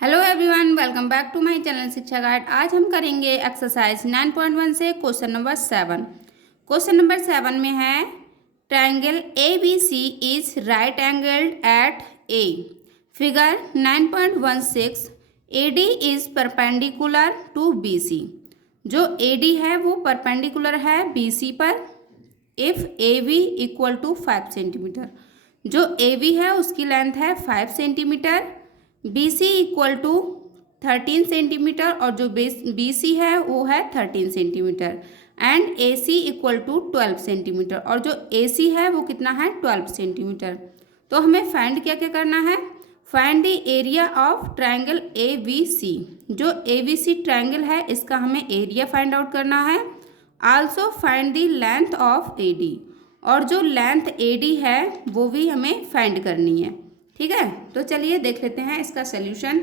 Hello everyone, welcome back to my channel Shiksha guide. आज हम करेंगे एक्सरसाइज 9.1 से क्वेश्चन नंबर 7। क्वेश्चन नंबर 7 में है triangle A B C is right angled at A. Figure 9.16 A D is perpendicular to B C. जो A D है वो perpendicular है बी सी पर if A B equal to 5 centimetre. जो A B है उसकी लेंथ है 5 centimetre, B C equal to 13 centimetre और जो बी सी है वो है 13 centimetre and A C equal to 12 centimetre और जो ए सी है वो कितना है 12 सेंटीमीटर। तो हमें फाइंड क्या क्या करना है, find the area of triangle A B C. जो ए बी सी ट्रायंगल है इसका हमें एरिया फाइंड आउट करना है। Also find the length of A D, और जो लेंथ ए डी है वो भी हमें फाइंड करनी है। ठीक है, तो चलिए देख लेते हैं इसका solution.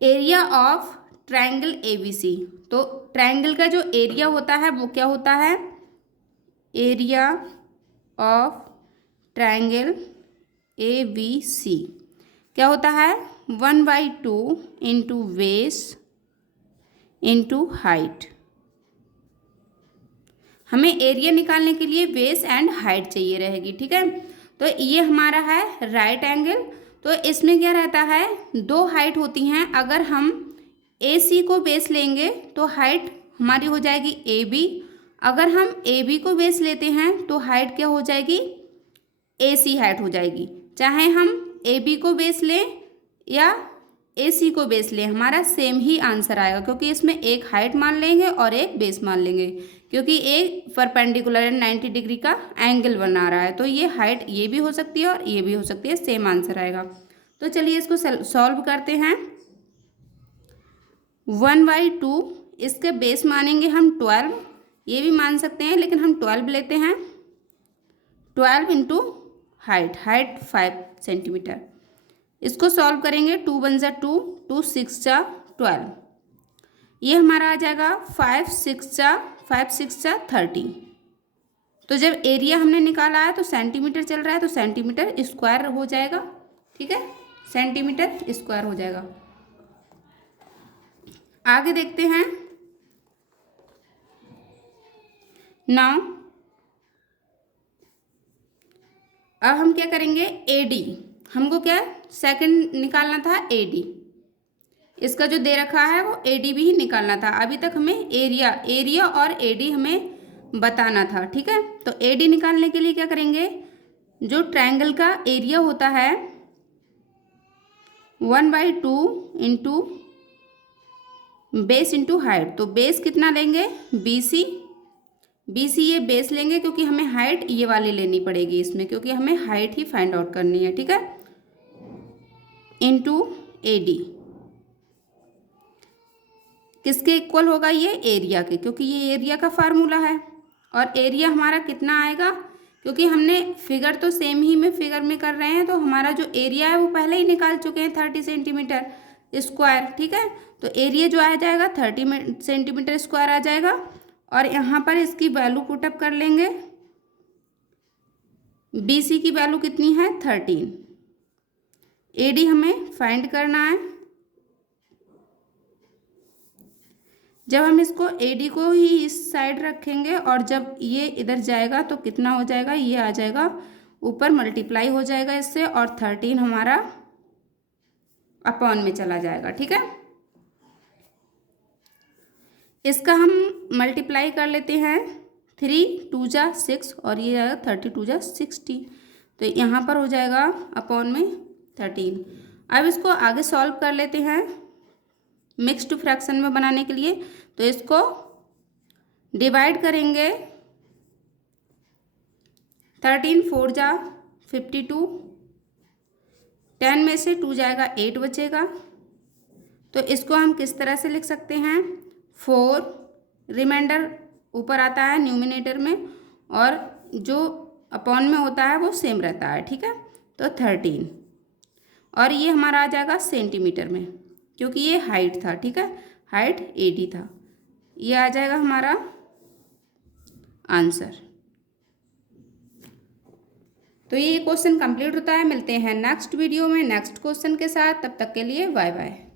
Area of triangle A B C. तो ट्रायंगल का जो एरिया होता है वो क्या होता है, area of triangle A B C क्या होता है 1/2 इंटू बेस इंटू हाइट। हमें एरिया निकालने के लिए बेस एंड हाइट चाहिए रहेगी। ठीक है, तो ये हमारा है राइट एंगल। तो इसमें क्या रहता है, दो हाइट होती हैं। अगर हम ए सी को बेस लेंगे तो हाइट हमारी हो जाएगी ए बी। अगर हम ए बी को बेस लेते हैं तो हाइट क्या हो जाएगी, ए सी हाइट हो जाएगी। चाहे हम ए बी को बेस लें या ए सी को बेस लें, हमारा सेम ही आंसर आएगा, क्योंकि इसमें एक हाइट मान लेंगे और एक बेस मान लेंगे, क्योंकि एक परपेंडिकुलर 90 डिग्री का एंगल बना रहा है। तो ये हाइट ये भी हो सकती है और ये भी हो सकती है, सेम आंसर आएगा। तो चलिए इसको सॉल्व करते हैं। 1/2 इसके बेस मानेंगे हम 12, ये भी मान सकते हैं लेकिन हम 12 लेते हैं। 12 इंटू हाइट 5 सेंटीमीटर। इसको सॉल्व करेंगे, 2 × 1 = 2, 2 × 6 = 12। ये हमारा आ जाएगा 5 × 6 = 30। तो जब एरिया हमने निकाला है तो सेंटीमीटर चल रहा है, तो सेंटीमीटर स्क्वायर हो जाएगा। ठीक है, सेंटीमीटर स्क्वायर हो जाएगा। आगे देखते हैं। नाउ अब हम क्या करेंगे, ए डी। हमको क्या सेकंड निकालना था, ए डी। इसका जो दे रखा है वो ए डी भी ही निकालना था। अभी तक हमें एरिया और ए डी हमें बताना था। ठीक है, तो ए डी निकालने के लिए क्या करेंगे, जो ट्रायंगल का एरिया होता है 1/2 इंटू बेस इंटू हाइट। तो बेस कितना लेंगे, बी सी ये बेस लेंगे, क्योंकि हमें हाइट ये वाली लेनी पड़ेगी इसमें, क्योंकि हमें हाइट ही फाइंड आउट करनी है। ठीक है, इंटू ए डी किसके इक्वल होगा, ये एरिया के, क्योंकि ये एरिया का फार्मूला है। और एरिया हमारा कितना आएगा, क्योंकि हमने फिगर तो सेम ही में फिगर में कर रहे हैं, तो हमारा जो एरिया है वो पहले ही निकाल चुके हैं 30 सेंटीमीटर स्क्वायर। ठीक है, तो एरिया जो आ जाएगा 30 सेंटीमीटर स्क्वायर आ जाएगा। और यहाँ पर इसकी वैल्यू पुटअप कर लेंगे। बी सी की वैल्यू कितनी है 13। ए डी हमें फाइंड करना है। जब हम इसको ए डी को ही इस साइड रखेंगे और जब ये इधर जाएगा तो कितना हो जाएगा, ये आ जाएगा ऊपर मल्टीप्लाई हो जाएगा इससे, और 13 हमारा अपॉन में चला जाएगा। ठीक है, इसका हम मल्टीप्लाई कर लेते हैं। 3 × 2 = 6 और ये आएगा 32 × 60। तो यहाँ पर हो जाएगा अपॉन में 13। अब इसको आगे सॉल्व कर लेते हैं मिक्स्ड फ्रैक्शन में बनाने के लिए। तो इसको डिवाइड करेंगे, 13 × 4 = 52। 10 में से 2 जाएगा 8 बचेगा। तो इसको हम किस तरह से लिख सकते हैं, 4 रिमाइंडर ऊपर आता है न्यूमिनेटर में, और जो अपॉन में होता है वो सेम रहता है। ठीक है, तो 13, और ये हमारा आ जाएगा सेंटीमीटर में, क्योंकि ये हाइट था। ठीक है, हाइट ए डी था। ये आ जाएगा हमारा आंसर। तो ये क्वेश्चन कंप्लीट होता है। मिलते हैं नेक्स्ट वीडियो में नेक्स्ट क्वेश्चन के साथ, तब तक के लिए बाय बाय।